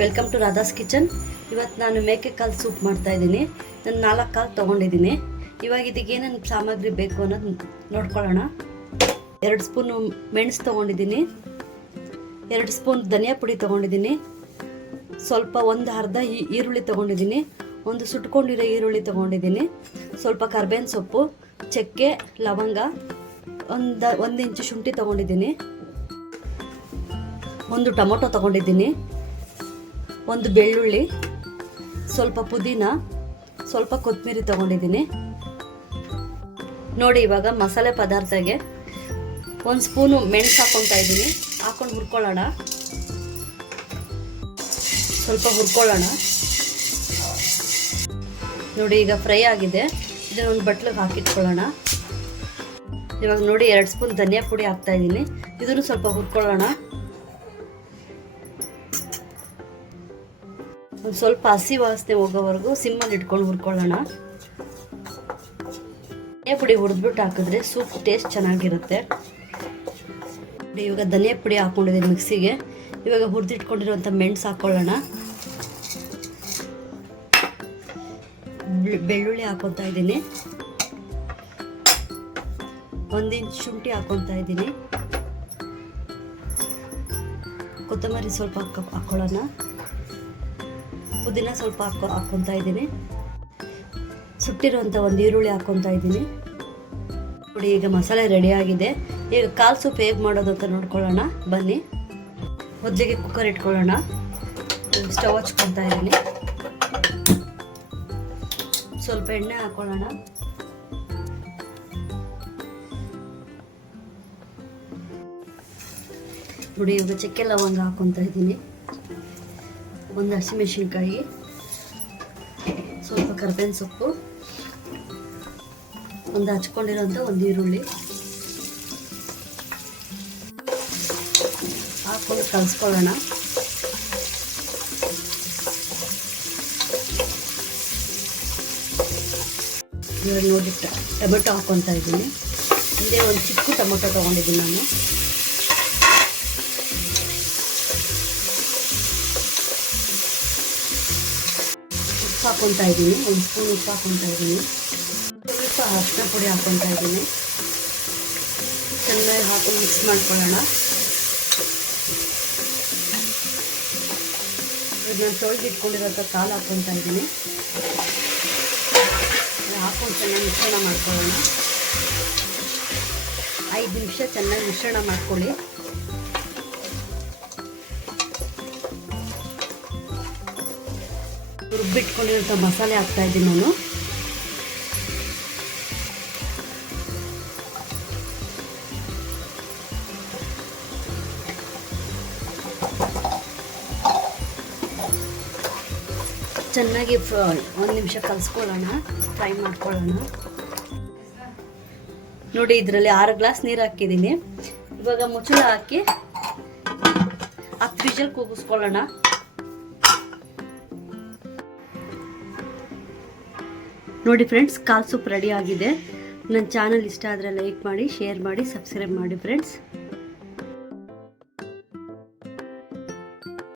Welcome to Radha's kitchen. ಇವತ್ತು ನಾನು ಮೇಕೆ ಕಾಲು ಸೂಪ್ ಮಾಡ್ತಾಯಿದ್ದೀನಿ. ನಾನು 4 ಕಾಲು ತೊಗೊಂಡಿದ್ದೀನಿ. ಇವಾಗ ಇದಕ್ಕೆ ಏನೇನು ಸಾಮಗ್ರಿ ಬೇಕು ಅನ್ನೋದು ನೋಡ್ಕೊಳ್ಳೋಣ. 2 ಸ್ಪೂನು ಮೆಣಸು ತೊಗೊಂಡಿದ್ದೀನಿ, 2 ಸ್ಪೂನ್ ಧನಿಯಾ ಪುಡಿ ತೊಗೊಂಡಿದ್ದೀನಿ, ಸ್ವಲ್ಪ ಒಂದು ಅರ್ಧ ಈರುಳ್ಳಿ ತೊಗೊಂಡಿದ್ದೀನಿ, ಒಂದು ಸುಟ್ಕೊಂಡಿರೋ ಈರುಳ್ಳಿ ತೊಗೊಂಡಿದ್ದೀನಿ, ಸ್ವಲ್ಪ ಕರ್ಬೇವಿನ ಸೊಪ್ಪು, ಚಕ್ಕೆ, ಲವಂಗ, ಒಂದು ಇಂಚು ಶುಂಠಿ ತೊಗೊಂಡಿದ್ದೀನಿ, ಒಂದು ಟೊಮೊಟೊ ತೊಗೊಂಡಿದ್ದೀನಿ, ಒಂದು ಬೆಳ್ಳುಳ್ಳಿ, ಸ್ವಲ್ಪ ಪುದೀನ, ಸ್ವಲ್ಪ ಕೊತ್ತಂಬರಿ ತೊಗೊಂಡಿದ್ದೀನಿ. ನೋಡಿ, ಇವಾಗ ಮಸಾಲೆ ಪದಾರ್ಥಗೆ 1 ಸ್ಪೂನು ಮೆಣಸು ಹಾಕ್ಕೊತಾ ಇದ್ದೀನಿ. ಹಾಕೊಂಡು ಹುರ್ಕೊಳ್ಳೋಣ. ಸ್ವಲ್ಪ ಹುರ್ಕೊಳ್ಳೋಣ. ನೋಡಿ, ಈಗ ಫ್ರೈ ಆಗಿದೆ. ಇದನ್ನ ಒಂದು ಬಟ್ಲಿಗೆ ಹಾಕಿಟ್ಕೊಳ್ಳೋಣ. ಇವಾಗ ನೋಡಿ 2 ಸ್ಪೂನ್ ಧನಿಯಾ ಪುಡಿ ಹಾಕ್ತಾ ಇದ್ದೀನಿ. ಇದನ್ನು ಸ್ವಲ್ಪ ಹುರ್ಕೊಳ್ಳೋಣ. ಒಂದು ಸ್ವಲ್ಪ ಹಸಿ ವಾಸನೆ ಹೋಗೋವರೆಗೂ ಸಿಮ್ಮಲ್ಲಿ ಇಟ್ಕೊಂಡು ಹುರ್ಕೊಳ್ಳೋಣ. ಧನಿಯಾ ಪುಡಿ ಹುರಿದ್ಬಿಟ್ಟು ಹಾಕಿದ್ರೆ ಸೂಪ್ ಟೇಸ್ಟ್ ಚೆನ್ನಾಗಿರುತ್ತೆ. ಇವಾಗ ಧನಿಯಾ ಪುಡಿ ಹಾಕ್ಕೊಂಡಿದ್ದೀನಿ ಮಿಕ್ಸಿಗೆ. ಇವಾಗ ಹುರಿದಿಟ್ಕೊಂಡಿರುವಂಥ ಮೆಣಸು ಹಾಕ್ಕೊಳ್ಳೋಣ. ಬೆಳ್ಳುಳ್ಳಿ ಹಾಕ್ಕೊತಾ ಇದ್ದೀನಿ, 1 ಇಂಚ್ ಶುಂಠಿ ಹಾಕ್ಕೊತಾ ಇದ್ದೀನಿ, ಕೊತ್ತಂಬರಿ ಸ್ವಲ್ಪ ಹಾಕ್ಕೊಳ್ಳೋಣ, ಪುದೀನ ಸ್ವಲ್ಪ ಹಾಕ್ಕೊತಾ ಇದ್ದೀನಿ, ಸುಟ್ಟಿರುವಂಥ ಒಂದು ಈರುಳ್ಳಿ ಹಾಕ್ಕೊತಾ ಇದ್ದೀನಿ. ನೋಡಿ, ಈಗ ಮಸಾಲೆ ರೆಡಿ ಆಗಿದೆ. ಈಗ ಕಾಲು ಸೂಪ್ ಹೇಗೆ ಮಾಡೋದು ಅಂತ ನೋಡ್ಕೊಳ್ಳೋಣ ಬನ್ನಿ. ಮೊದಲಿಗೆ ಕುಕ್ಕರ್ ಇಟ್ಕೊಳ್ಳೋಣ. ಸ್ಟವ್ ಹಚ್ಕೊತಾ ಇದ್ದೀನಿ. ಸ್ವಲ್ಪ ಎಣ್ಣೆ ಹಾಕ್ಕೊಳ್ಳೋಣ. ನೋಡಿ, ಇವಾಗ ಚಕ್ಕೆ ಲವಂಗ ಹಾಕ್ಕೊತಾ ಇದ್ದೀನಿ, ಒಂದು ಹಸಿಮೆಣಸಿನ್ಕಾಯಿ, ಸ್ವಲ್ಪ ಕರ್ಬೇವಿನ ಸೊಪ್ಪು, ಒಂದು ಹಚ್ಕೊಂಡಿರೋಂಥ ಒಂದು ಈರುಳ್ಳಿ ಹಾಕ್ಕೊಂಡು ಕಲಿಸ್ಕೊಳ್ಳೋಣ. ಇವಾಗ ನೋಡಿ ಟೊಮೆಟೊ ಹಾಕ್ಕೊತಾ ಇದ್ದೀನಿ. ಹಿಂದೆ ಒಂದು ಚಿಕ್ಕ ಟೊಮೆಟೊ ತೊಗೊಂಡಿದ್ದೀನಿ ನಾನು. ಉಪ್ಪು ಹಾಕ್ಕೊತಾ ಇದ್ದೀನಿ, 1 ಸ್ಪೂನ್ ಉಪ್ಪು ಹಾಕ್ಕೊತಾ ಇದ್ದೀನಿ, ಸ್ವಲ್ಪ ಅರಿಶಿನ ಪುಡಿ ಹಾಕ್ಕೊತಾ ಇದ್ದೀನಿ. ಚೆನ್ನಾಗಿ ಹಾಕೊಂಡು ಮಿಕ್ಸ್ ಮಾಡ್ಕೊಳ್ಳೋಣ. ನಾನು ತೊಳೆದಿಟ್ಕೊಂಡಿರೋಂಥ ಕಾಲು ಹಾಕ್ಕೊತಾ ಇದ್ದೀನಿ. ಹಾಕೊಂಡು ಚೆನ್ನಾಗಿ ಮಿಶ್ರಣ ಮಾಡ್ಕೊಳ್ಳೋಣ. 5 ನಿಮಿಷ ಚೆನ್ನಾಗಿ ಮಿಶ್ರಣ ಮಾಡ್ಕೊಳ್ಳಿ. ರುಬ್ಬಿಟ್ಕೊಂಡಿರೋಂಥ ಮಸಾಲೆ ಹಾಕ್ತಾ ಇದ್ದೀನಿ ನಾನು. ಚೆನ್ನಾಗಿ 1 ನಿಮಿಷ ಕಲಿಸ್ಕೊಳ್ಳೋಣ, ಫ್ರೈ ಮಾಡ್ಕೊಳ್ಳೋಣ. ನೋಡಿ, ಇದರಲ್ಲಿ 6 ಗ್ಲಾಸ್ ನೀರು ಹಾಕಿದ್ದೀನಿ. ಇವಾಗ ಮುಚ್ಚಳ ಹಾಕಿ 10 ವಿಷಲ್ ಕೂಗಿಸ್ಕೊಳ್ಳೋಣ. ನೋಡಿ ಫ್ರೆಂಡ್ಸ್, ಕಾಲು ಸೂಪ್ ರೆಡಿ ಆಗಿದೆ. ನನ್ನ ಚಾನಲ್ ಇಷ್ಟ ಆದರೆ ಲೈಕ್ ಮಾಡಿ, ಶೇರ್ ಮಾಡಿ, ಸಬ್ಸ್ಕ್ರೈಬ್ ಮಾಡಿ ಫ್ರೆಂಡ್ಸ್.